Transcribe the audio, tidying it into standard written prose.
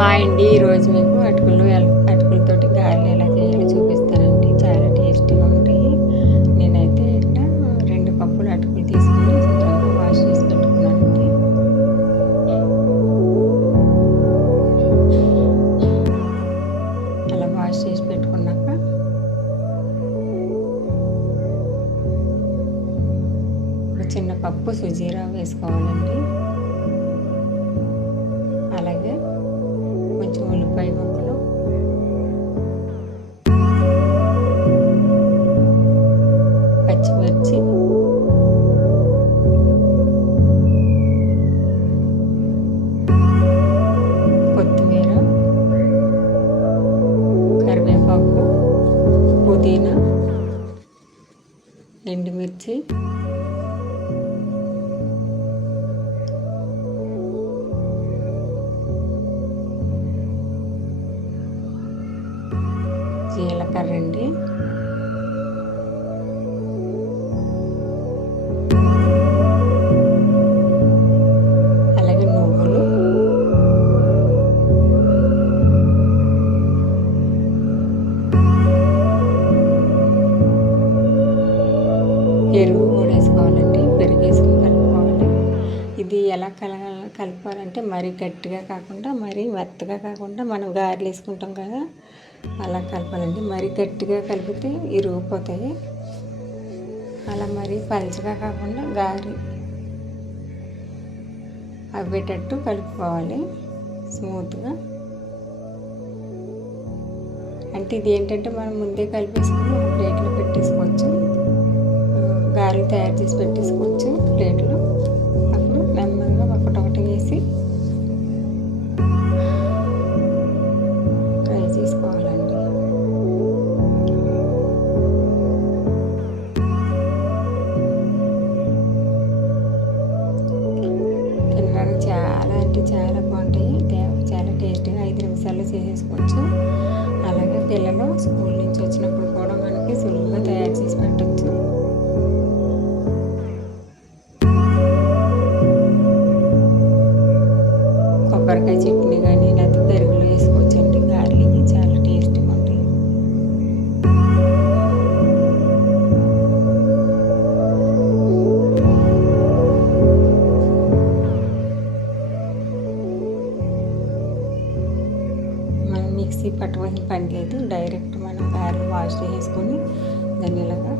Hi అండి. ఈరోజు మీకు అటుకులతోటి గారెలు ఎలా చేయాలో చూపిస్తానండి. చాలా టేస్టీగా ఉంటాయి. నేనైతే ఇక్కడ 2 కప్పులు అటుకులు తీసుకొని శుభ్రంగా వాష్ చేసి పెట్టుకున్నానండి. అలా వాష్ చేసి పెట్టుకున్నాక ఒక చిన్న కప్పు సుజీరా వేసుకోవాలండి. అలాగే కొంచెం ఉల్లిపాయ ముక్కలు, పచ్చిమిర్చి, కొత్తిమీర, కరివేపాకు, పుదీనా, ఎండుమిర్చి, జీలకర్ర అండి, అలాగే నువ్వులు, పెరుగు కూడా వేసుకోవాలండి. పెరుగు వేసుకుని కలుపుకోవాలి. ఇది ఎలా కలపాలంటే మరీ గట్టిగా కాకుండా మరీ మెత్తగా కాకుండా మనం గారెలు వేసుకుంటాం కదా అలా కలపాలండి. మరీ గట్టిగా కలిపితే ఇరిగిపోతాయి. అలా మరీ పలుచగా కాకుండా గారె అవ్వేటట్టు కలుపుకోవాలి స్మూత్గా. అంటే ఇది ఏంటంటే మనం ముందే కలిపేసుకుని ఒక ప్లేట్లో పెట్టేసుకోవచ్చు. గారెలు తయారు చేసి పెట్టేసుకోవచ్చు ప్లేట్లో. అప్పుడు నెమ్మదిగా ఒకటొకటి వేసి ఫ్రై చేసుకోవాలండి. తినడానికి చాలా అంటే చాలా బాగుంటాయి. చాలా టేస్టీగా 5 నిమిషాల్లో చేసేసుకోవచ్చు. అలాగే పిల్లలు స్కూల్ నుంచి వచ్చినప్పుడు కూడా మనకి సులువుగా తయారు చేసి పెట్టచ్చు. కొబ్బరికాయ చట్నీ కానీ లేకపోతే పెరుగులో వేసుకోవచ్చండి. గారెలు చాలా టేస్టీగా ఉంటాయి. మనం మిక్సీ పట్టవలసిన పని లేదు. డైరెక్ట్ మనం గారెలు వాష్ చేసుకొని దాన్ని ఇలాగా